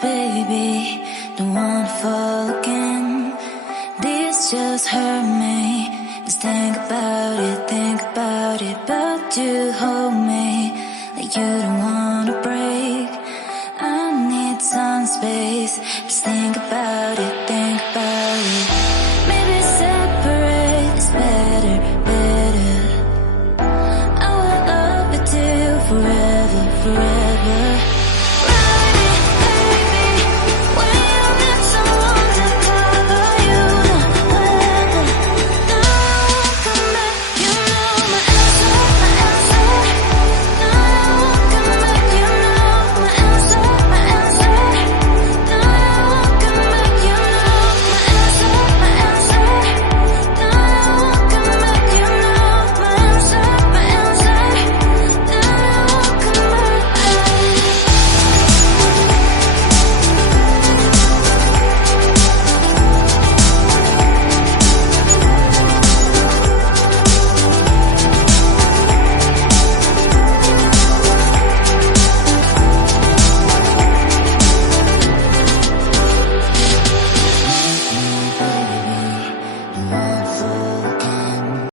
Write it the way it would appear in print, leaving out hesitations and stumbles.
baby, don't wanna fall again. This just hurt me. Just think about it, but you hold me like you don't wanna